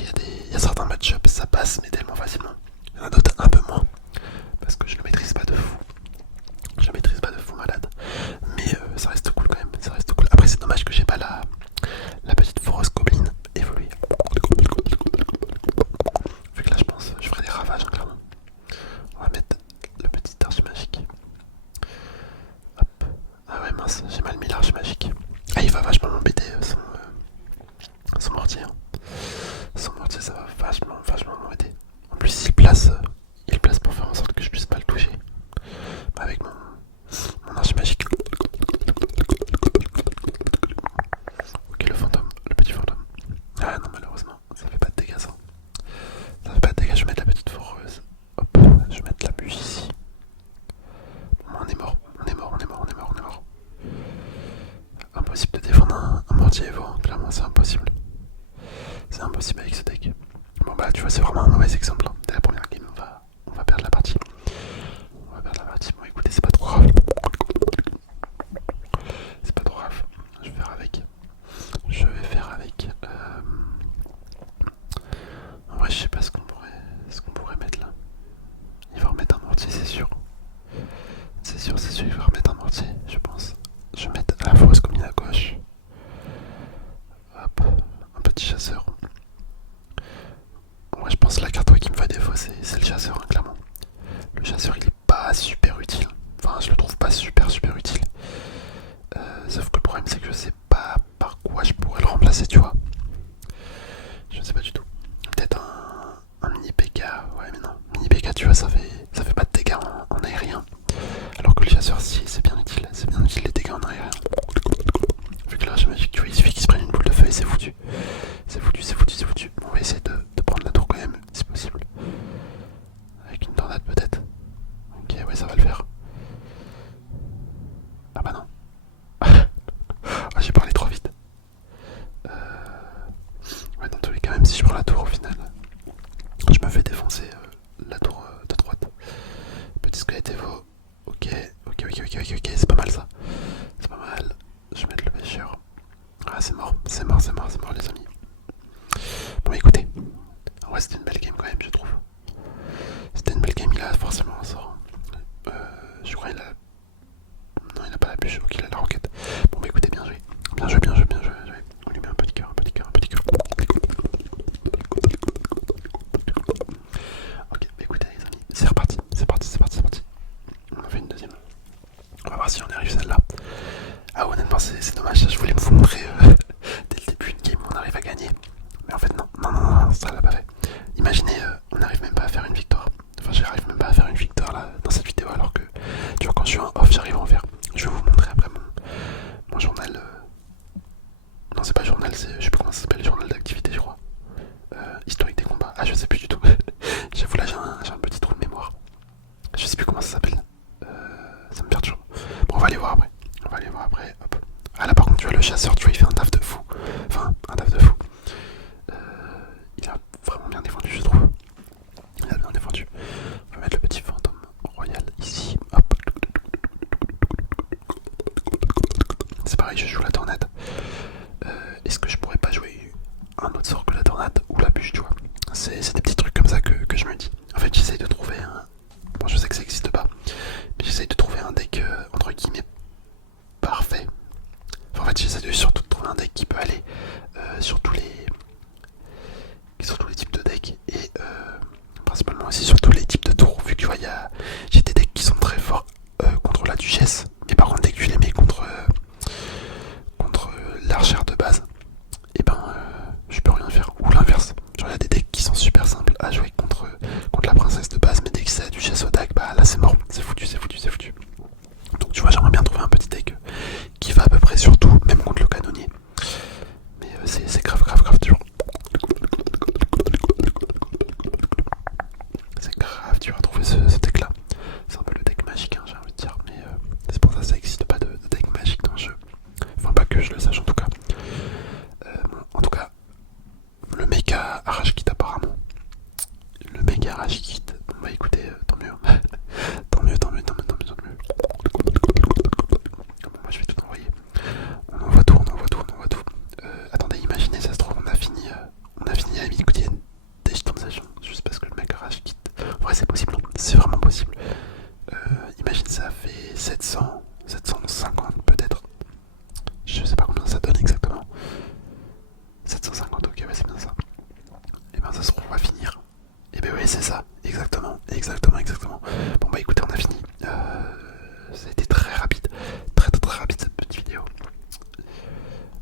il y a certains match-ups, ça passe, mais tellement facilement. Il y en a d'autres un peu moins, parce que je le maîtrise pas de fou. Je le maîtrise pas de fou malade. Mais ça reste cool quand même, ça reste cool. Après, c'est dommage que j'ai pas la petite forest goblin évoluée. Vu que là, je pense, je ferai des ravages, hein, clairement. On va mettre le petit arche magique. Hop. Ah ouais, mince, j'ai mal mis l'arche magique. Ah, il va vachement m'embêter son mortier. Hein. Son mortier, ça va vachement m'embêter. En plus, il place pour faire en sorte que je puisse pas le toucher. Avec mon arche magique. Ok, le fantôme, le petit fantôme. Ah non, malheureusement, ça fait pas de dégâts ça. Ça fait pas de dégâts, je vais mettre la petite foreuse. Hop, je vais mettre la bûche ici. Bon, on est mort. Impossible de défendre un mortier Evo, hein. Clairement c'est impossible. C'est impossible avec ce deck. Bon bah tu vois c'est vraiment un mauvais exemple. Hein. Dès la première game on va perdre la partie. Bon écoutez c'est pas trop grave. C'est pas trop grave. Je vais faire avec. En vrai je sais pas ce qu'on pourrait mettre là. Il va remettre un mortier c'est sûr. C'est sûr, il va remettre un mortier, je pense. Je vais mettre la fausse commune à gauche. Hop, un petit chasseur. Moi je pense que la carte qui me fait défaut c'est le chasseur, hein, clairement. Le chasseur il est pas super utile. Enfin je le trouve pas super utile. Sauf que le problème c'est que je sais pas par quoi je pourrais le remplacer, tu vois. Je sais pas du tout. Peut-être un mini PK, ouais mais non. Mini PK tu vois ça fait pas de dégâts en aérien. Alors que le chasseur si c'est bien utile les dégâts en aérien. Vu que là j'ai magique, tu vois, il suffit qu'il se prenne une boule de feu et c'est foutu. C'est foutu. On va essayer de prendre la tour quand même, si possible. Avec une tornade peut-être. Ok, ouais, ça va le faire. Ah bah non. Ah, j'ai parlé trop vite. Ouais, dans tous les cas, même si je prends la tour au final, je me fais défoncer la tour de droite. Petit squelette Evo. Ok, c'est pas mal ça. C'est pas mal. Je vais mettre le pêcheur. Ah, c'est mort, les amis. Bon, écoutez. En vrai, c'était une belle game quand même, je trouve. C'était une belle game, il a forcément un sort. Je crois qu'il a. Non, il a pas la bûche, ok, il a la roquette. Bon, bah écoutez, bien joué. On lui met un petit cœur. Ok, bah écoutez, les amis, c'est reparti. On en fait une deuxième. On va voir si on arrive celle-là. Ah, honnêtement, c'est dommage, je voulais vous montrer dès le début une game où on arrive à gagner. Mais en fait, non, ça l'a pas fait. Imaginez, on n'arrive même pas à faire une victoire. Enfin, j'arrive même pas à faire une victoire là dans cette vidéo, alors que tu vois, quand je suis en off, j'arrive à en faire. Je vais vous montrer après mon journal. Non, c'est pas journal, je sais pas comment ça s'appelle, journal d'activité, je crois. Historique des combats. Ah, je sais plus du tout. J'avoue, là, j'ai un petit trou de mémoire. Je sais plus comment ça s'appelle. Ça me perturbe. Bon, on va aller voir après. Hop. Ah, là, par contre, tu vois, le chasseur, tu vois, il fait un taf de fou. Enfin, un taf de fou. Il a vraiment bien défendu, je trouve. On va mettre le petit fantôme royal ici. Hop. C'est pareil, je joue la tornade. Est-ce que je pourrais pas jouer un autre sort que la tornade ou la bûche, tu vois? C'est des petits trucs comme ça que je me dis. En fait, j'essaye de trouver un. Bon, je sais que ça existe pas, mais j'essaye de trouver un deck entre guillemets parfait. Enfin, en fait, j'essaie surtout de trouver un deck qui peut aller sur tous les types de decks et principalement aussi sur tous les types de tours. Vu que tu vois, j'ai des decks qui sont très forts contre la duchesse, mais par contre, dès que je les mets contre l'archère de base, et ben je peux rien faire. Ou l'inverse. Genre, il y a des decks qui sont super simples à jouer contre la princesse de base, mais dès que c'est la duchesse au deck, bah là c'est mort. C'est foutu. Donc tu vois, j'aimerais bien trouver un petit deck qui va à peu près sur tout, même contre le canonnier. Mais c'est grave dur. C'est grave dur à trouver ce deck là. C'est un peu le deck magique, hein, j'ai envie de dire. Mais c'est pour ça que ça n'existe pas de deck magique dans le jeu. Enfin, pas que je le sache en tout cas. En tout cas, le mecha arrache quitte apparemment. c'est ça, exactement, exactement, exactement. Bon bah écoutez, on a fini. Ça a été très rapide, très très très rapide cette petite vidéo.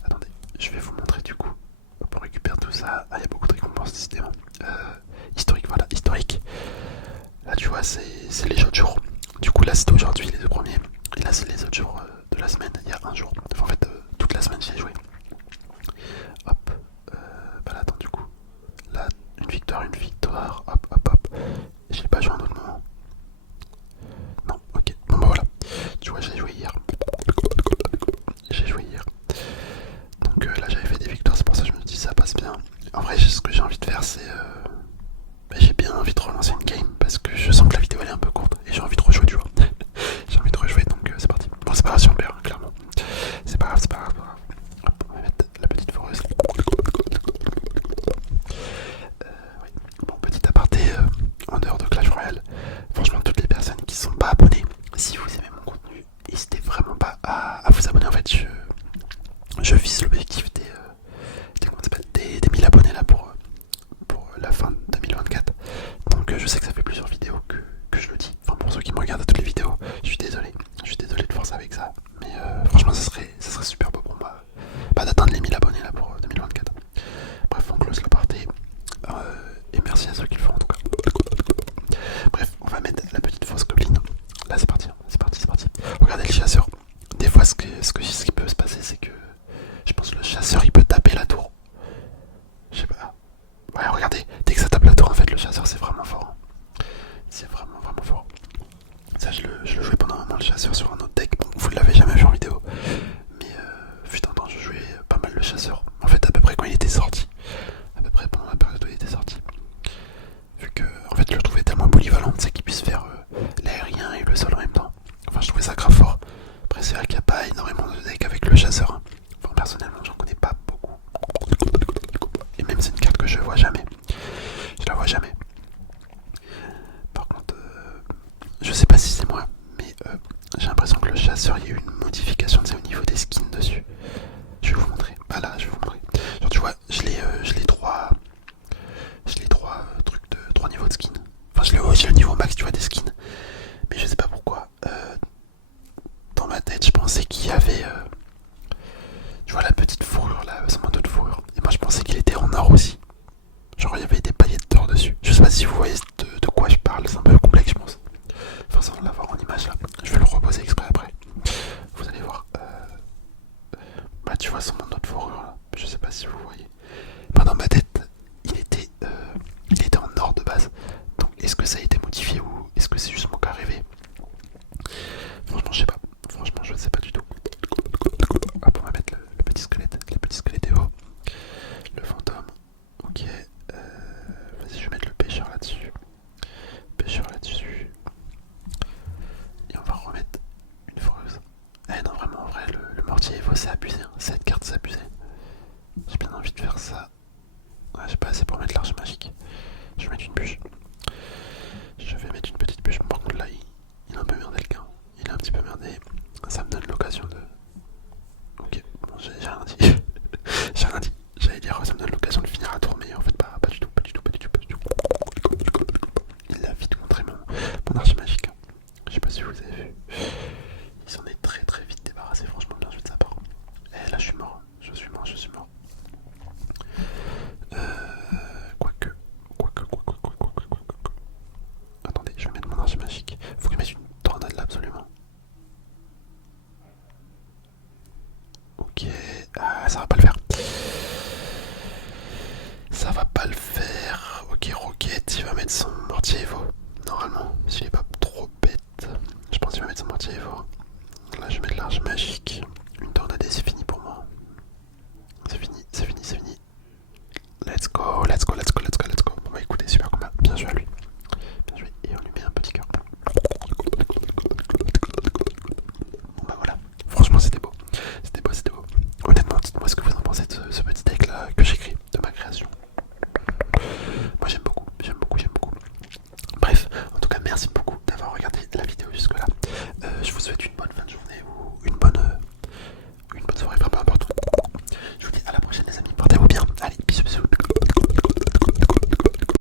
Attendez, je vais vous montrer du coup. Hop, on récupère tout ça. Ah, il y a beaucoup de récompenses décidément. Historique, voilà, historique. Là tu vois, c'est les autres jours. Du coup là c'était aujourd'hui les deux premiers. Et là c'est les autres jours de la semaine. Il y a un jour. Enfin, en fait, toute la semaine j'y ai joué. Hop, bah là attends du coup. Là, une victoire, hop, hop, hop. J'ai pas joué un autre moment. Non, ok. Bon bah voilà. Tu vois, j'ai joué hier. J'ai joué hier. Donc là, j'avais fait des victoires, c'est pour ça que je me dis ça passe bien. En vrai, ce que j'ai envie de faire, c'est. Bah, j'ai bien envie de relancer une game parce que je sens que la vidéo elle est un peu courte et j'ai envie de rejouer, tu vois. J'ai envie de rejouer donc c'est parti. Bon, c'est pas grave si on perd, hein, clairement. C'est pas grave, c'est pas grave, c'est pas grave. Hop, on va mettre la petite foreuse. Oui. Bon, petit aparté en dehors de Clash Royale. Franchement, toutes les personnes qui sont pas abonnées, si vous aimez mon contenu, n'hésitez vraiment pas à vous abonner. En fait, je vise l'objectif des 1000 abonnés là pour la fin de 2024. Donc je sais que ça fait plusieurs vidéos que je le dis. Enfin, pour ceux qui me regardent à toutes les vidéos, je suis désolé. Je suis désolé de forcer avec ça. Mais franchement, ça serait super beau pour moi d'atteindre les 1000 abonnés là pour 2024. Bref, on close la partie. Et merci à ceux qui le font en tout cas. Bref, on va mettre la petite fausse gobeline. Là, c'est parti, c'est parti, c'est parti. Regardez le chasseur. Des fois, ce qui peut se passer, c'est que je pense que le chasseur il peut taper la tour. Je sais pas. Ouais, regardez, dès que ça tape la tour, en fait, le chasseur c'est vraiment fort. C'est vraiment vraiment fort. Ça, je le jouais pendant un moment, le chasseur sur un autre deck. Bon, vous ne l'avez jamais vu en vidéo. Mais fut un temps, je jouais pas mal le chasseur. En fait, à peu près quand il était sorti. À peu près pendant la période où il était sorti. Vu que, en fait, je le trouvais tellement polyvalent, c'est qu'il puisse faire l'aérien et le sol en même temps. Enfin, je trouvais ça grave fort. Après, c'est vrai qu'il n'y a pas énormément de decks avec le chasseur. Hein. Enfin, personnellement, j'en connais pas beaucoup. Et même, c'est une carte que je vois jamais. Je la vois jamais. Par contre, je sais pas si c'est moi, mais j'ai l'impression que le chasseur, il y a eu une modification au niveau des skins dessus. Je vais vous montrer. Bah là, je vais vous montrer. Genre, tu vois, je l'ai trois trucs de 3 niveaux de skins. Enfin, j'ai le niveau max, tu vois, des skins. Mais je sais pas pourquoi. Dans ma tête, je pensais qu'il y avait. Tu vois, la petite fourrure là, son manteau de fourrure. Et moi, je pensais qu'il était en or aussi. Genre, il y avait des paillettes d'or dessus. Je sais pas si vous voyez de quoi je parle, c'est un peu complexe, je pense. Enfin, sans l'avoir en image là. Je vais le reposer exprès après. Vous allez voir. Bah, tu vois son manteau de fourrure là. Je sais pas si vous voyez. Bah, dans ma tête, il était en or de base. Donc, est-ce que ça a été modifié ou est-ce que c'est juste mon cas rêvé? Franchement, je sais pas. Franchement, je ne sais pas du tout. Hop, on va mettre le petit squelette. Le petit squelette Evo. Le fantôme. Ok. Vas-y, je vais mettre le pêcheur là-dessus. Pêcheur là-dessus. Et on va remettre une foreuse. Eh non, vraiment, en vrai, le mortier Evo, c'est abusé. Hein. Cette carte, c'est abusé. J'ai bien envie de faire ça. Ouais, j'ai pas assez pour mettre l'arche magique. Je vais mettre une bûche. Je vais mettre une petite bûche. Par contre, là, il est un peu merdé le gars. Il est un petit peu merdé. Ça me donne l'occasion de. Ok, bon, j'ai rien dit. J'ai rien dit. J'allais dire, ça me donne l'occasion de finir la tour, mais en fait, pas du tout, pas du tout, pas du tout, pas du tout. Il a vite montré mon arche magique. Je sais pas si vous avez vu. Il s'en est très très vite débarrassé, franchement, bien joué de sa part. Et là, je suis mort. Je suis mort. Quoique. Attendez, je vais mettre mon arche magique. Faut que je mette une tornade là, absolument. Ok. Ah, ça va pas le faire. Ça va pas le faire. Ok, Rocket, il va mettre son mortier Evo.